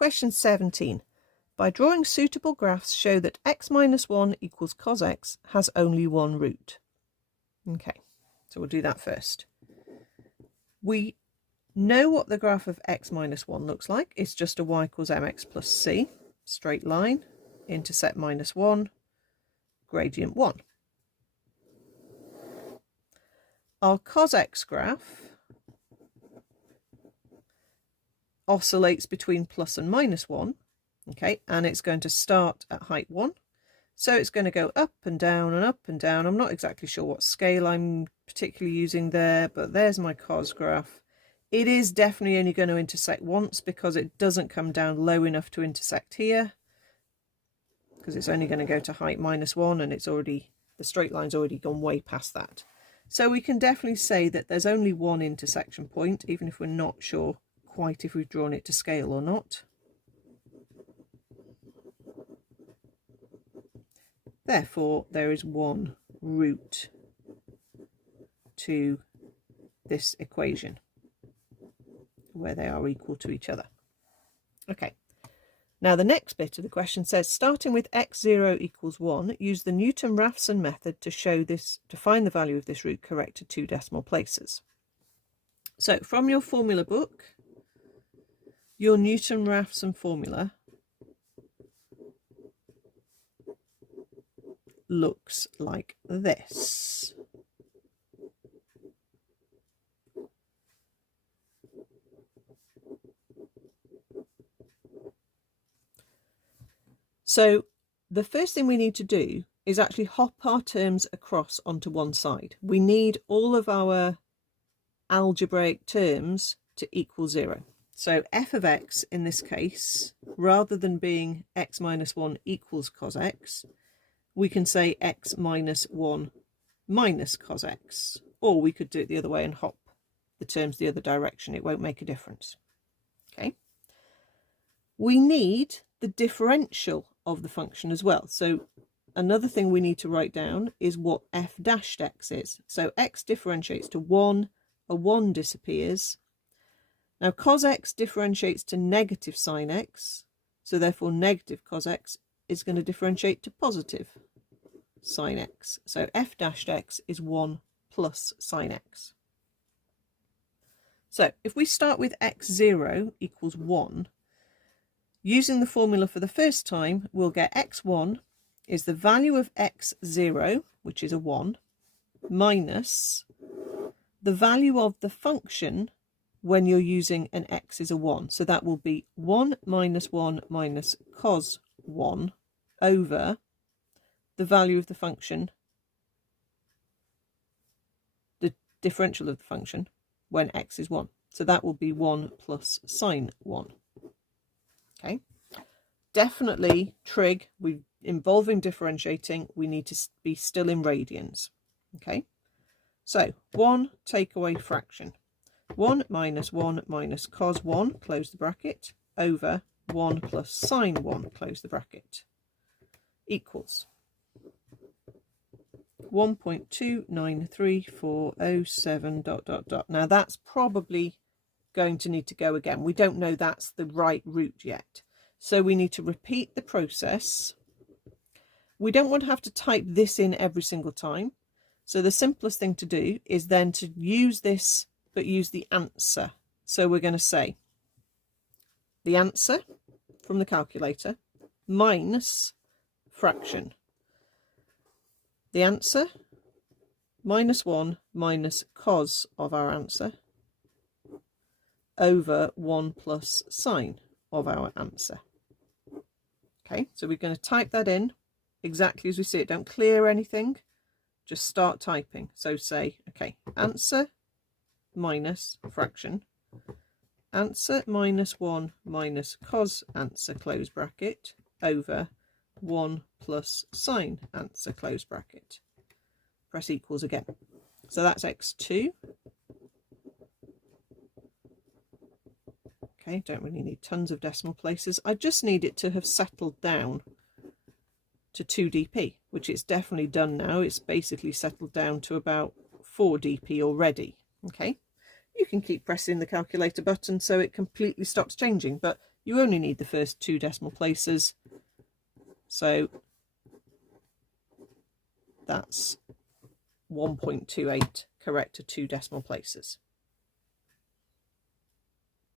Question 17. By drawing suitable graphs, show that x minus 1 equals cos x has only one root. Okay, so we'll do that first. We know what the graph of x minus 1 looks like. It's just a y equals mx plus c, straight line, intercept minus 1, gradient 1. Our cos x graph oscillates between plus and minus 1, okay, and it's going to start at height 1. So it's going to go up and down and up and down. I'm not exactly sure what scale I'm particularly using there, but there's my cos graph. It is definitely only going to intersect once because it doesn't come down low enough to intersect here, because it's only going to go to height minus 1 and it's already, the straight line's already gone way past that. So we can definitely say that there's only one intersection point, even if we're not sure quite if we've drawn it to scale or not. Therefore, there is one root to this equation where they are equal to each other. Okay, now the next bit of the question says, starting with x0 equals 1, use the Newton-Raphson method to show this, to find the value of this root correct to 2 decimal places. So from your formula book, your Newton-Raphson formula looks like this. So the first thing we need to do is actually hop our terms across onto one side. We need all of our algebraic terms to equal 0. So f of x in this case, rather than being x minus 1 equals cos x, we can say x minus 1 minus cos x. Or we could do it the other way and hop the terms the other direction. It won't make a difference. Okay. We need the differential of the function as well. So another thing we need to write down is what f dashed x is. So x differentiates to 1, a 1 disappears. Now cos x differentiates to negative sine x, so therefore negative cos x is going to differentiate to positive sine x. So f dashed x is 1 plus sine x. So if we start with x0 equals 1, using the formula for the first time, we'll get x1 is the value of x0, which is a 1, minus the value of the function when you're using an x is a 1. So that will be 1 minus 1 minus cos 1 over the value of the function, the differential of the function, when x is 1. So that will be 1 plus sine 1. Okay, definitely trig, we involving differentiating, we need to be still in radians. Okay, so 1 take away fraction. 1 minus 1 minus cos 1, close the bracket, over 1 plus sine 1, close the bracket, equals 1.293407 ... Now that's probably going to need to go again. We don't know that's the right root yet. So we need to repeat the process. We don't want to have to type this in every single time. So the simplest thing to do is then to use this, but use the answer. So we're going to say the answer from the calculator minus fraction. The answer minus 1 minus cos of our answer over 1 plus sine of our answer. Okay, so we're going to type that in exactly as we see it. Don't clear anything, just start typing. So say, okay, answer minus fraction, answer minus 1 minus cos answer, close bracket, over 1 plus sine answer, close bracket. Press equals again. So that's x2. Okay, don't really need tons of decimal places. I just need it to have settled down to 2 dp, which it's definitely done now. It's basically settled down to about 4 dp already. Okay, you can keep pressing the calculator button so it completely stops changing, but You only need the first 2 decimal places. So that's 1.28 correct to 2 decimal places.